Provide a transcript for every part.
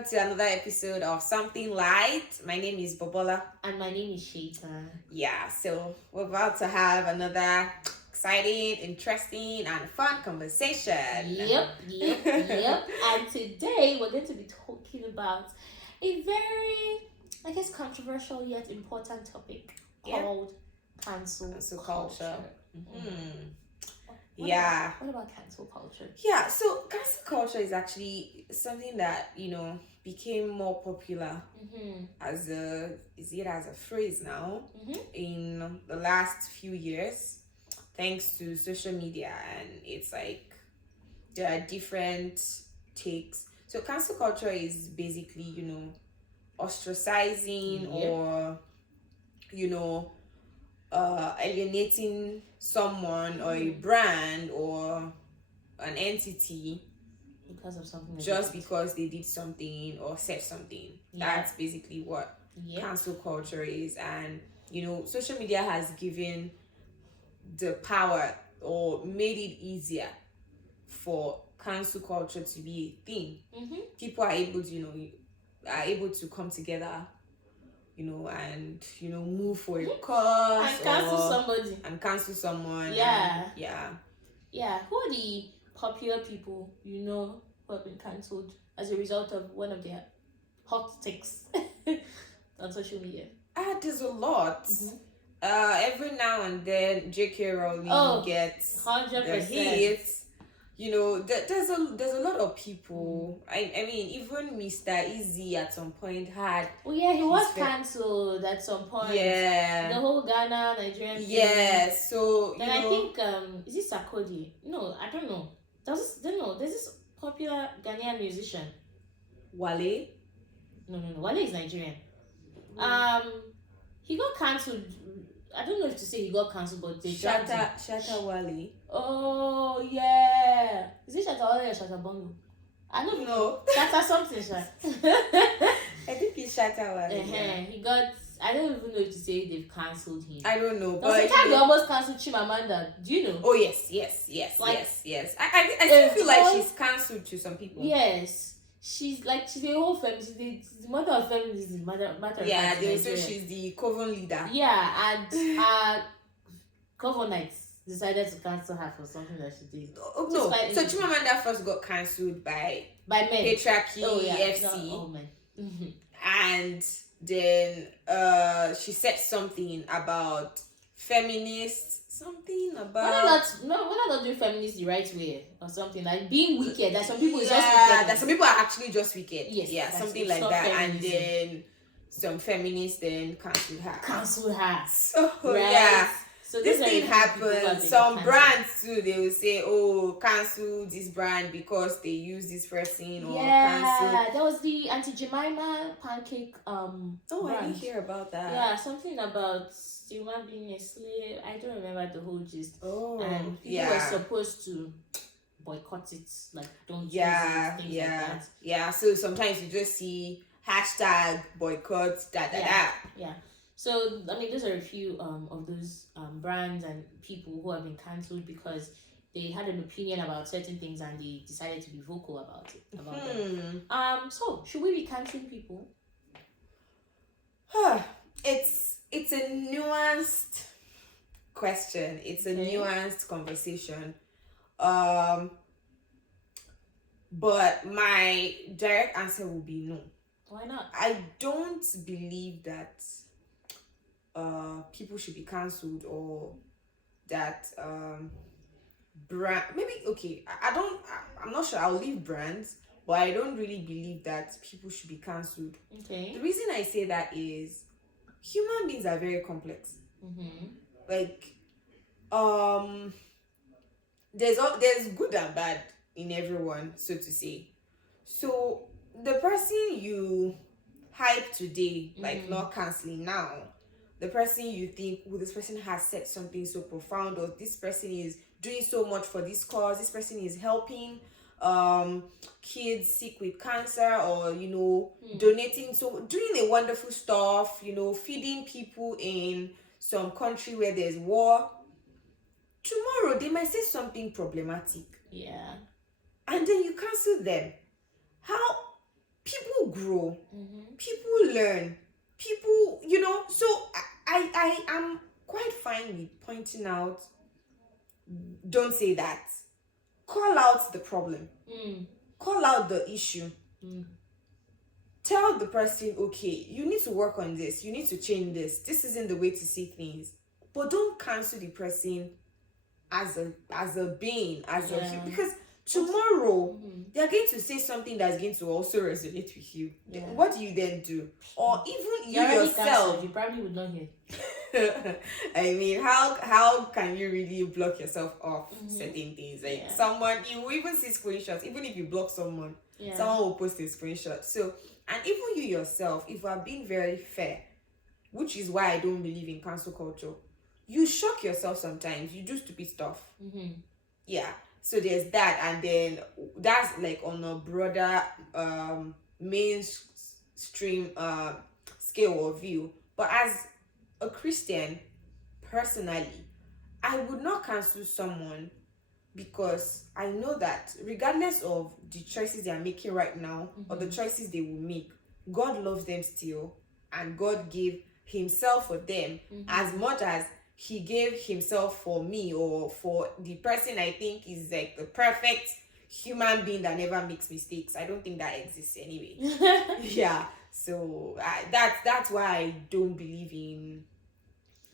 welcome to another episode of Something Light. My name is Bobola. And my name is Sheita. Yeah, so we're about to have another exciting, interesting, and fun conversation. Yep. And today we're going to be talking about a very, controversial yet important topic called cancel culture. What about cancel culture? Yeah, so cancel culture is actually something that, became more popular as a phrase now in the last few years, thanks to social media, and it's like there are different takes. So cancel culture is basically, ostracizing or alienating someone or a brand or an entity because of something just because they did something or said something. That's basically what cancel culture is. And social media has given the power or made it easier for cancel culture to be a thing. People are able to come together and move for a cause and cancel someone. Who are the popular people who have been cancelled as a result of one of their hot takes on social media? There's a lot. Every now and then J.K. Rowling gets 100%. the hits. There's a lot of people. I mean, even Mr. Easy at some point had. Oh yeah, he was cancelled at some point. Yeah. The whole Ghana Nigerian thing. Yeah. So then I think is it Sarkodie? No, I don't know. There's this popular Ghanaian musician. Wale. No. Wale is Nigerian. He got cancelled. I don't know if to say he got cancelled, but they Shatta Wale. Oh yeah, is it Shatta Wale or Shatta Bongo? I don't know. Shatta something, I think it's Shatta Wale. He got. I don't even know if to say they've cancelled him. I don't know. But sometimes they almost cancelled Chimamanda. Do you know? Oh yes. I still feel like she's cancelled to some people. Yes. She's a whole feminist. The mother of feminism, matter. Yeah, they say she's the Coven leader. Yeah, and Covenites decided to cancel her for something that she did. No, so Chimamanda first got cancelled by men. Patriarchy FC. Men. And then she said something about feminists. Something about we're not doing feminists the right way or something, like being wicked. That some people is just wicked. That some people are actually just wicked. Yes, yeah, something like that. Feminism. And then some feminists then cancelled her. So right. Yeah. So this thing happens. Some brands too, they will say, "Oh, cancel this brand because they use this person." Or cancel. There was the Auntie Jemima pancake. Oh, brand. I didn't hear about that. Yeah, something about human being a slave. I don't remember the whole gist. Oh, and people were supposed to boycott it, like don't use it, things like that. Yeah. So sometimes you just see hashtag boycott Yeah. So I mean, those are a few of those brands and people who have been cancelled because they had an opinion about certain things and they decided to be vocal about them. So should we be cancelling people? It's a nuanced question. It's a nuanced conversation. But my direct answer will be no. Why not? I don't believe that people should be cancelled or that brand. Maybe okay. I'm not sure. I'll leave brands, but I don't really believe that people should be cancelled. Okay. The reason I say that is human beings are very complex. Like, there's good and bad in everyone, so to say. So the person you hype today, like not canceling now, the person you think, this person has said something so profound, or this person is doing so much for this cause, this person is helping kids sick with cancer, or donating, so doing a wonderful stuff, feeding people in some country where there's war. Tomorrow they might say something problematic, and then you cancel them. How people grow, Mm-hmm. people learn, people, so I am quite fine with pointing out, don't say that. Call out the problem. Mm. Call out the issue. Mm. Tell the person, okay, you need to work on this, you need to change this. This isn't the way to see things. But don't cancel the person as a being, as a human, because tomorrow they're going to say something that's going to also resonate with you. Yeah. What do you then do? Or even you already yourself, canceled, you probably would not hear. I mean, how can you really block yourself off certain things? Like someone, you will even see screenshots. Even if you block someone, someone will post a screenshot. So, and even you yourself, if you are being very fair, which is why I don't believe in cancel culture, you shock yourself sometimes. You do stupid stuff. Yeah. So there's that, and then that's like on a broader mainstream scale of view. But as a Christian, personally, I would not cancel someone, because I know that regardless of the choices they are making right now or the choices they will make, God loves them still, and God gave himself for them as much as he gave himself for me, or for the person I think is like the perfect human being that never makes mistakes. I don't think that exists anyway. Yeah. So that's why I don't believe in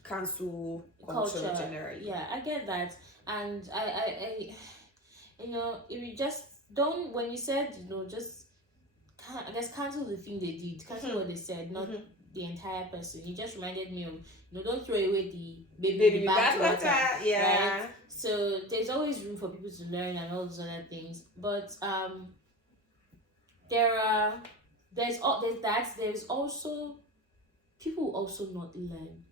cancel culture generally. Yeah, I get that. And I if you just don't, when you said, just I guess cancel the thing they did, cancel what they said, not the entire person. It just reminded me of, don't throw away the baby bathwater. Yeah. Right? So there's always room for people to learn and all those other things. But there's also people will also not learn.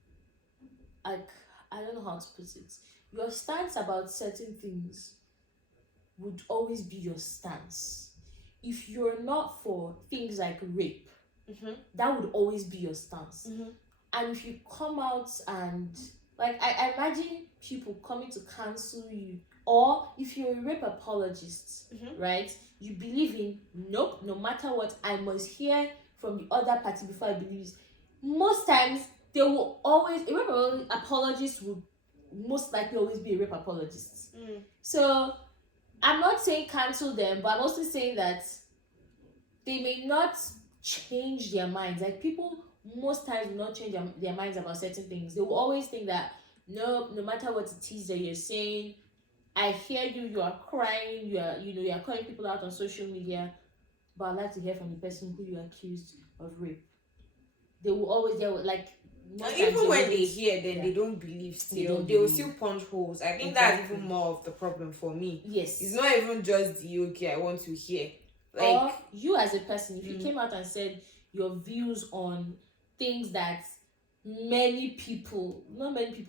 Like, I don't know how to put it. Your stance about certain things would always be your stance. If you're not for things like rape, that would always be your stance. And if you come out and, like, I imagine people coming to cancel you, or if you're a rape apologist, right? You believe in, nope, no matter what, I must hear from the other party before I believe it. Most times, they will always, a rape apologist would most likely always be a rape apologist. So, I'm not saying cancel them, but I'm also saying that they may not change their minds. Like, people most times will not change their minds about certain things. They will always think that, no matter what it is that you're saying, I hear you, you are crying, you are calling people out on social media, but I'd like to hear from the person who you accused of rape. They will like, even when they hear, then they don't believe still. They will still punch holes. I think that's even more of the problem for me. Yes. It's not even just the okay, I want to hear. Like, or you as a person, if you came out and said your views on things that not many people,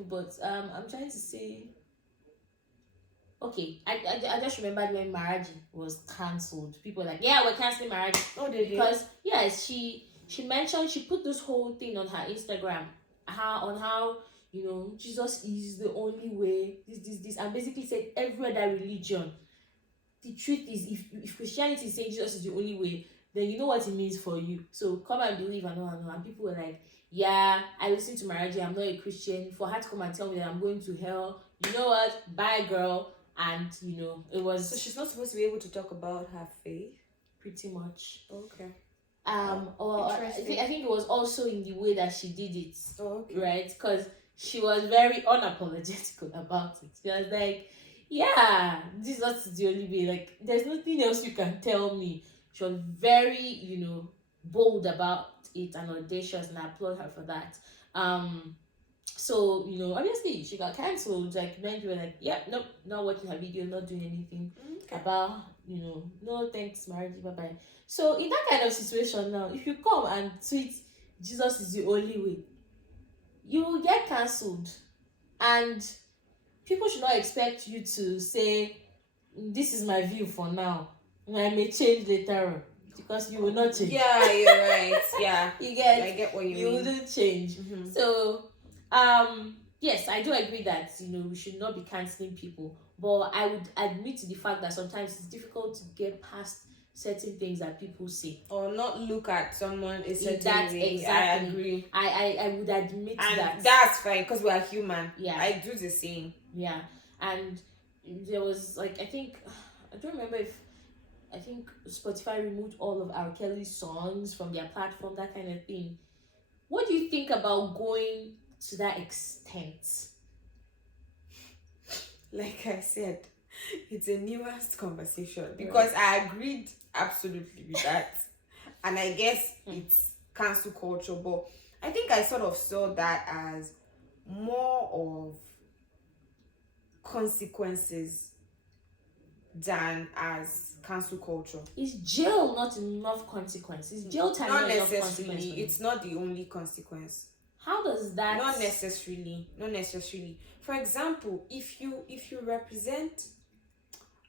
but I'm trying to say, okay, I just remembered when Maraji was cancelled. People were like, yeah, we're cancelling Maraji. Oh, they because she mentioned, she put this whole thing on her Instagram, how Jesus is the only way, this, and basically said every other religion. The truth is, if Christianity is saying Jesus is the only way, then you know what it means for you. So come and believe and all. And people were like, yeah, I listened to Maraji, I'm not a Christian. For her to come and tell me that I'm going to hell, you know what? Bye, girl. And it was. So she's not supposed to be able to talk about her faith. Pretty much. Okay. Or I think it was also in the way that she did it. Oh, okay. Right? Because she was very unapologetic about it. She was like, yeah, Jesus is the only way. Like, there's nothing else you can tell me. She was very, bold about it and audacious, and I applaud her for that. So, obviously she got cancelled. Like, many people were like, yeah, nope, not watching her video, not doing anything about, no thanks, Margie, bye bye. So in that kind of situation now, if you come and tweet Jesus is the only way, you will get cancelled. And people should not expect you to say, this is my view for now, and I may change later on, because you will not change. Yeah, you're right. Yeah. I get what you mean. You wouldn't change. So yes, I do agree that we should not be cancelling people, but I would admit to the fact that sometimes it's difficult to get past certain things that people say. Or not look at someone a certain That's way. exactly. I agree. I would admit And that. that's fine because we are human. Yeah. I do the same. Yeah. And there was like, I think, I don't remember if, I think Spotify removed all of R. Kelly's songs from their platform, that kind of thing. What do you think about going to that extent? Like I said, it's a nuanced conversation because I agreed absolutely with that. And I guess it's cancel culture, but I think I sort of saw that as more of consequences than as cancel culture. Is jail not enough consequence? Is jail time not enough consequence? Not necessarily. It's not the only consequence. How does that? Not necessarily. For example, if you represent,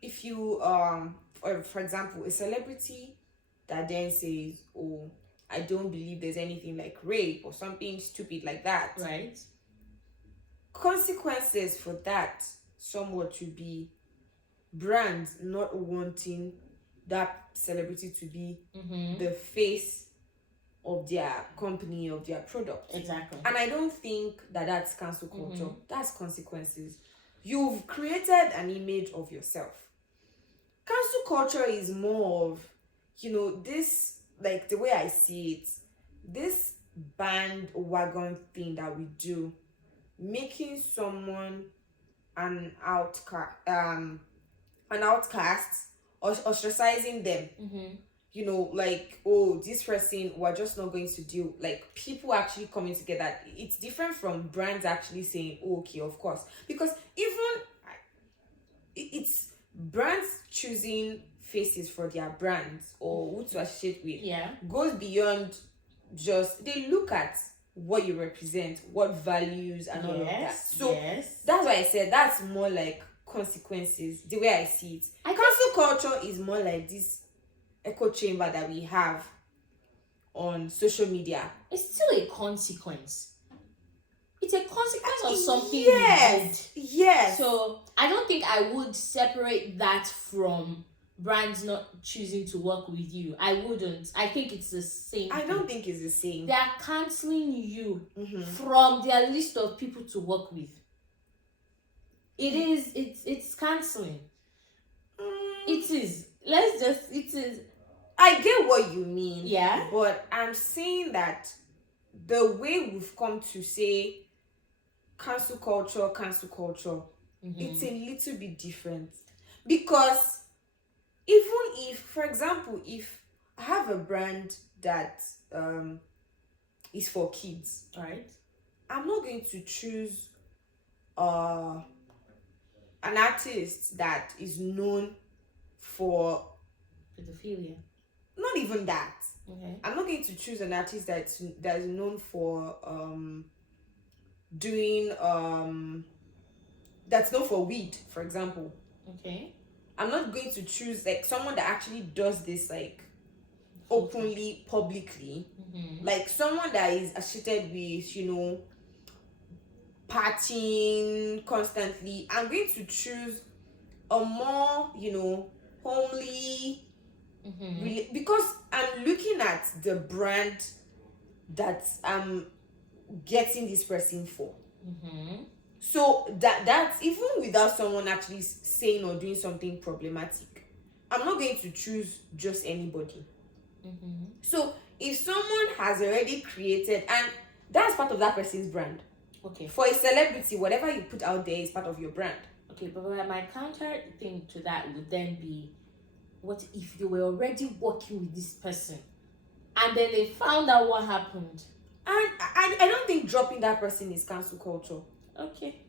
for example, a celebrity that then says, "Oh, I don't believe there's anything like rape," or something stupid like that. Right. Consequences for that somewhat to be brands not wanting that celebrity to be the face of their company, of their product. Exactly. And I don't think that that's cancel culture. That's consequences. You've created an image of yourself. Cancel culture is more of, this, like the way I see it, this bandwagon thing that we do, making someone an outcast, or ostracizing them. Like, oh, this person, we're just not going to deal. Like, people actually coming together. It's different from brands actually saying, oh, okay, of course. Because even it's brands choosing faces for their brands or who to associate with. Yeah. Goes beyond just, they look at what you represent, what values and all of that. So that's why I said that's more like consequences, the way I see it. Cancel culture is more like this echo chamber that we have on social media. It's still a consequence. It's a consequence of something yes. you did. Yes. So I don't think I would separate that from brands not choosing to work with you. I wouldn't. I think it's the same I thing. don't think it's the same. They are cancelling you from their list of people to work with. It's cancelling. It is. It is. I get what you mean. Yeah. But I'm saying that the way we've come to say cancel culture, it's a little bit different. Because even if, for example, if I have a brand that is for kids, right? I'm not going to choose an artist that is known for pedophilia. Not even that. Okay. I'm not going to choose an artist that is known for doing that's known for weed, for example. Okay. I'm not going to choose like someone that actually does this like openly, publicly. Like someone that is associated with, partying constantly. I'm going to choose a more, homely, really, because I'm looking at the brand that I'm getting this person for. So that's even without someone actually saying or doing something problematic. I'm not going to choose just anybody. So if someone has already created, and that's part of that person's brand. Okay. For a celebrity, whatever you put out there is part of your brand. Okay, but my counter thing to that would then be, what if you were already working with this person and then they found out what happened? And I don't think dropping that person is cancel culture. Okay.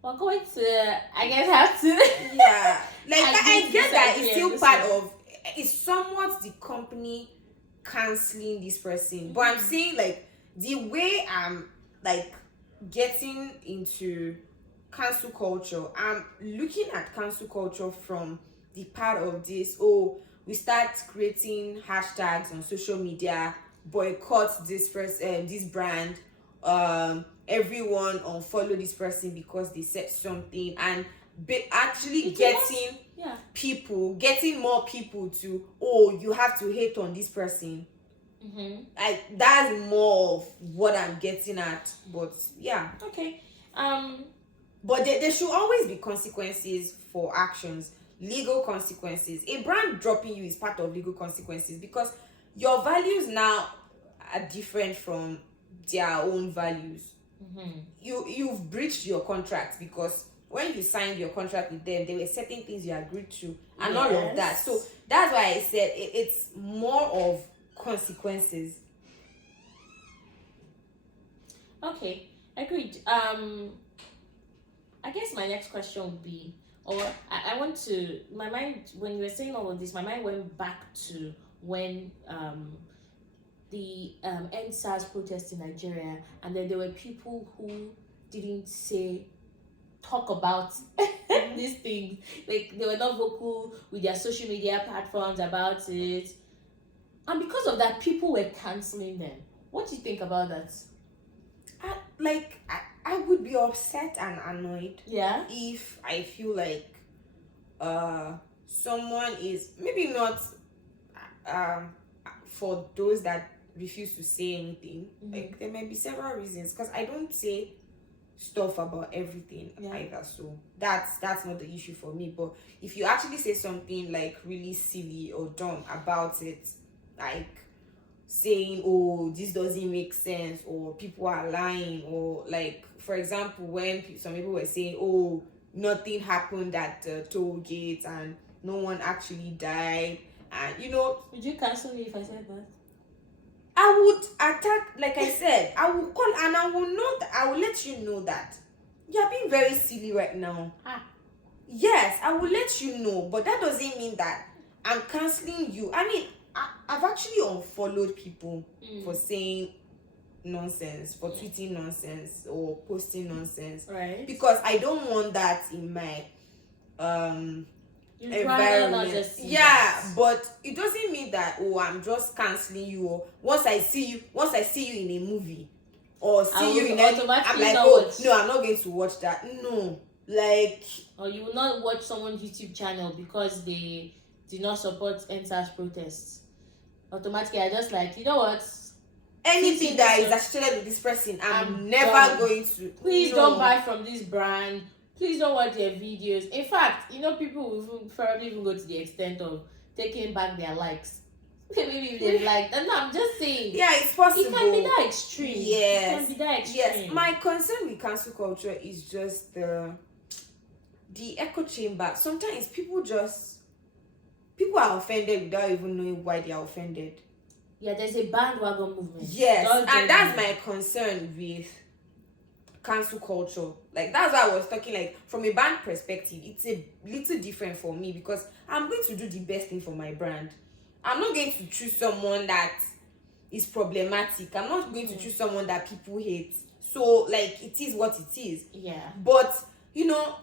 We're going to, I guess, have to. Yeah. Like, I get that it's still part of, it's somewhat the company canceling this person. But I'm saying, like, the way I'm, like, getting into cancel culture, I'm looking at cancel culture from the part of this, we start creating hashtags on social media, boycott this person, this brand, everyone unfollow this person because they said something, and actually It getting yeah. getting more people to, oh, you have to hate on this person. Like, that's more of what I'm getting at. But yeah. Okay. But there should always be consequences for actions, legal consequences. A brand dropping you is part of legal consequences, because your values now are different from their own values. You've breached your contract, because when you signed your contract with them, there were certain things you agreed to and all of that. So that's why I said it's more of consequences. Okay, agreed. I guess my next question would be, or I want to, my mind, when you were saying all of this, my mind went back to when the NSAS protest in Nigeria, and then there were people who didn't talk about these things. Like, they were not vocal with their social media platforms about it. And because of that, people were canceling them. What do you think about that? I would be upset and annoyed. Yeah. If I feel like someone is maybe not for those that refuse to say anything. Like, there might be several reasons, because I don't say stuff about everything either, so that's not the issue for me. But if you actually say something like really silly or dumb about it, like saying, oh, this doesn't make sense, or people are lying, or like, for example, when some people were saying, oh, nothing happened at the toll gate and no one actually died, and would you cancel me if I said that? I would attack, like I said, I will call, and I will let you know that you're being very silly right now. Yes, I will let you know, but that doesn't mean that I'm canceling you. I mean, I've actually unfollowed people for saying nonsense, for tweeting nonsense or posting nonsense, right? Because I don't want that in my environment. But it doesn't mean that, oh, I'm just canceling you, or once I see you in a movie or see you in any, I'm like, oh no, I'm not going to watch that. No, like, or you will not watch someone's YouTube channel because they do not support NSAS protests. Automatically, I just like, you know what? Anything that is associated with this person, I'm never going to. Please don't buy from this brand. Please don't watch their videos. In fact, people will probably even go to the extent of taking back their likes. Maybe if they like. No, I'm just saying. Yeah, it's possible. It can be that extreme. Yes. It can be that extreme. Yes. My concern with cancel culture is just the echo chamber. Sometimes people are offended without even knowing why they are offended. Yeah, there's a bandwagon movement. Yes, and that's my concern with cancel culture. Like, that's why I was talking, like, from a brand perspective, it's a little different for me, because I'm going to do the best thing for my brand. I'm not going to choose someone that is problematic. I'm not going to choose someone that people hate. So, like, it is what it is. Yeah. But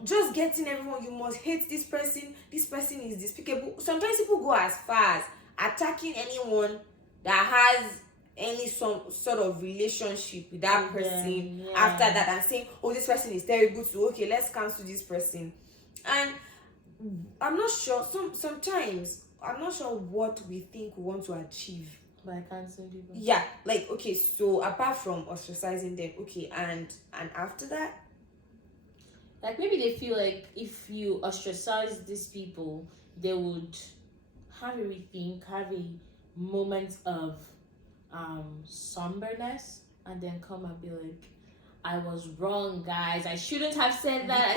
just getting everyone, you must hate this person is despicable. Sometimes people go as far as attacking anyone that has any some sort of relationship with that person after that, and saying, oh, this person is terrible, so okay, let's cancel this person. And I'm not sure, sometimes I'm not sure what we think we want to achieve by canceling people. Yeah, like, okay, so apart from ostracizing them, okay, and after that, like, maybe they feel like if you ostracize these people, they would have a rethink, have a moment of somberness, and then come and be like, I was wrong, guys, I shouldn't have said that.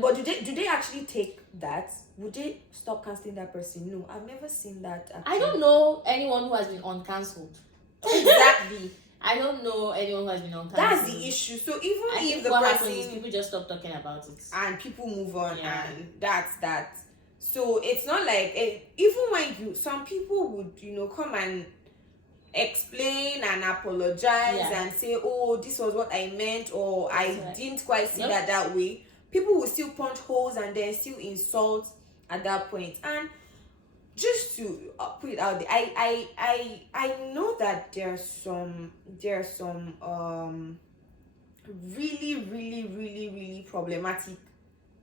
But do they actually take that? Would they stop canceling that person? No, I've never seen that actually. I don't know anyone who has been uncancelled. Exactly. I don't know anyone who has been uncancelled. That's the issue. So even if the what person happens is people just stop talking about it and people move on, and that's that. So it's not like even when some people would come and explain and apologize and say, oh, this was what I meant, or I didn't quite see that way. People will still punch holes and then still insult at that point. And just to put it out there, I know that there are some really, really, really, really problematic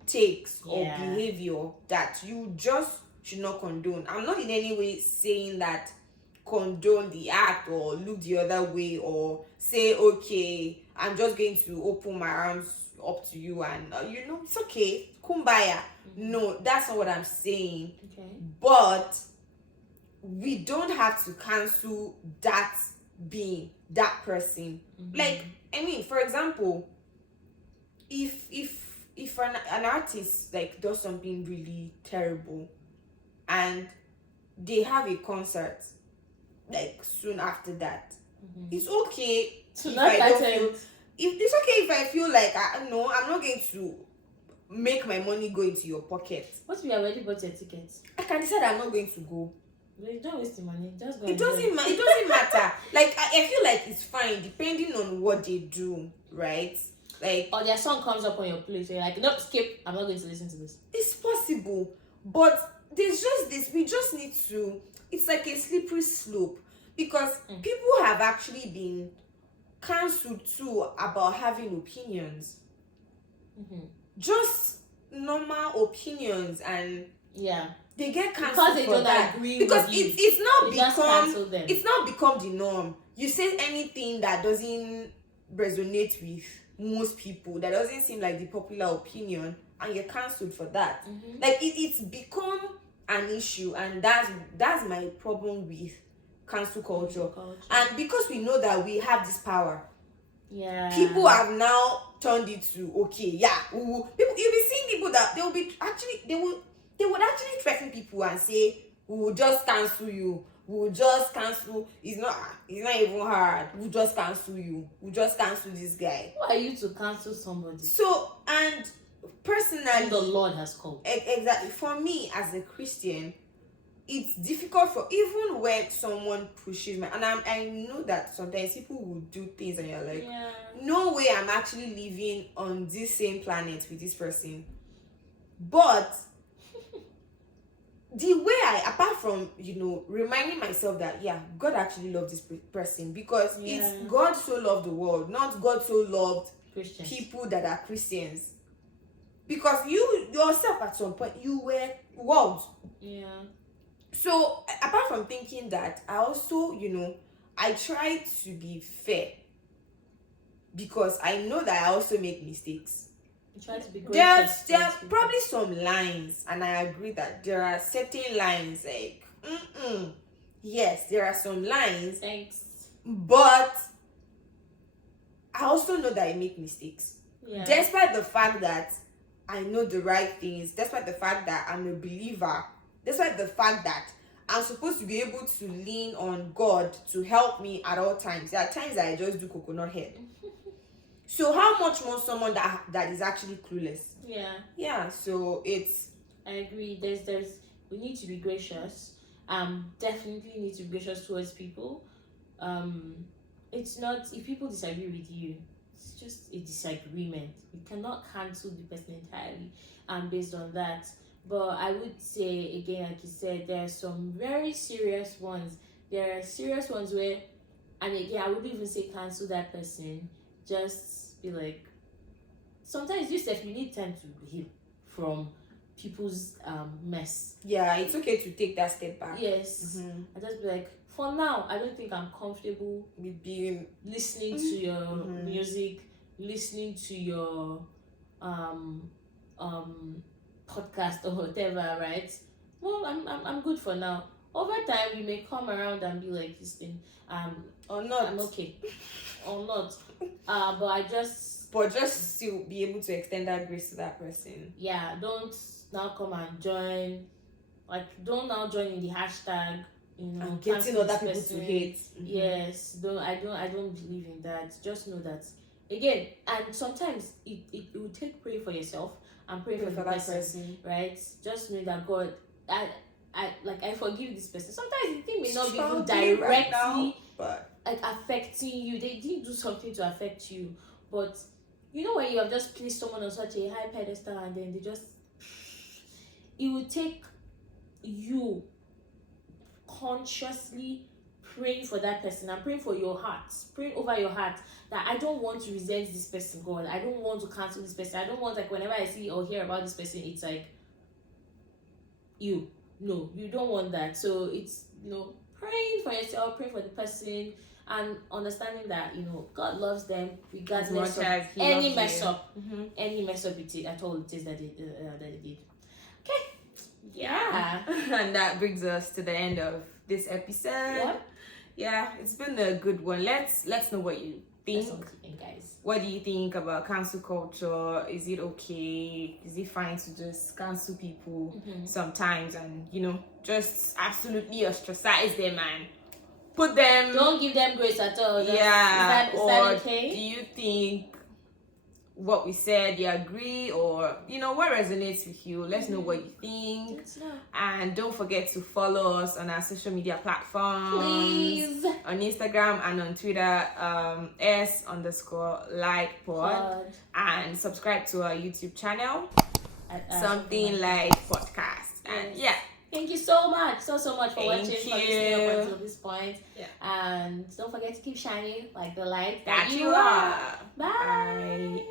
takes or Yeah. behavior that you just should not condone. I'm not in any way saying that condone the act or look the other way or say, okay, I'm just going to open my arms up to you and it's okay, kumbaya. No, that's not what I'm saying. Okay. But we don't have to cancel that being that person. Like, I mean, for example, if an artist like does something really terrible and they have a concert like soon after that, it's okay So if not I that don't feel, if it's okay if I feel like I'm not going to make my money go into your pocket. What if you already bought your tickets? I can decide I'm not going to go. But you don't waste the money. Just go. It doesn't matter. Like I feel like it's fine depending on what they do, right? Like, or their song comes up on your plate, so you're like, nope, skip. I'm not going to listen to this. it's possible, but there's just this. We just need to. It's like a slippery slope because people have actually been cancelled too about having opinions. Just normal opinions, and yeah, they get because cancelled they for don't that agree because with you. it's not become the norm. You say anything that doesn't resonate with most people, that doesn't seem like the popular opinion, and you're cancelled for that. Like it's become an issue, and that's my problem with cancel culture. And because we know that we have this power, people have now turned it to, okay, yeah, people, you'll be seeing people that they would actually threaten people and say, we will just cancel you, we will just cancel, it's not even hard, we'll just cancel you, we'll just cancel this guy. Who are you to cancel somebody? So, and personally, the Lord has called. Exactly, for me as a Christian, it's difficult for, even when someone pushes me, and I know that sometimes people will do things and you're like, no way I'm actually living on this same planet with this person. But the way apart from reminding myself that God actually loved this person, because it's God so loved the world, not God so loved Christians. People that are Christians, because you yourself at some point you were world. So apart from thinking that, I also I try to be fair, because I know that I also make mistakes. Try to be There are probably some lines, and I agree that there are certain lines like yes, there are some lines. Thanks. But I also know that I make mistakes. Despite the fact that I know the right things, despite the fact that I'm a believer, despite the fact that I'm supposed to be able to lean on God to help me at all times. There are times that I just do coconut head. So how much more someone that is actually clueless? So it's, I agree. There's we need to be gracious. Definitely need to be gracious towards people. It's not, if people disagree with you, it's just a disagreement. You cannot cancel the person entirely based on that. But I would say again, like you said, there are some very serious ones. There are serious ones where, and again, I wouldn't even say cancel that person. Just be like, sometimes you need time to heal from people's mess. It's okay to take that step back. Yes. I just be like, for now, I don't think I'm comfortable with being listening to your music, listening to your podcast or whatever, right? Well, I'm good for now. Over time, you may come around and be like, this thing, or not, I'm okay, or not. But just still be able to extend that grace to that person. Don't now come and join. Like, don't now join in the hashtag. And getting other people to hate. Yes, I don't believe in that. Just know that again, and sometimes it will take prayer for yourself and pray for the person, right? Just know that God, I forgive this person. Sometimes the thing may not be even directly right now, but like affecting you. They didn't do something to affect you, but when you have just placed someone on such a high pedestal and then it will take you consciously praying for that person. I'm praying for your heart. Praying over your heart that I don't want to resent this person, God. I don't want to cancel this person. I don't want, like, whenever I see or hear about this person, it's like, you. No, you don't want that. So it's, praying for yourself, praying for the person, and understanding that, God loves them regardless of any mess up. Any mess up it is, at all it is that they did. Okay. Yeah. And that brings us to the end of this episode. Yep. Yeah, it's been a good one. Let's know what you think. Guys. What do you think about cancel culture? Is it okay? Is it fine to just cancel people sometimes and just absolutely ostracize them and put them? Don't give them grace at all. Is that okay? Do you think what we said, you agree, or what resonates with you? Let's know what you think. And don't forget to follow us on our social media platforms, please, on Instagram and on Twitter, s_like_pod, and subscribe to our YouTube channel, something like podcast. And thank you so much so much for watching, for listening up until this point. And don't forget to keep shining like the light that you are. Bye.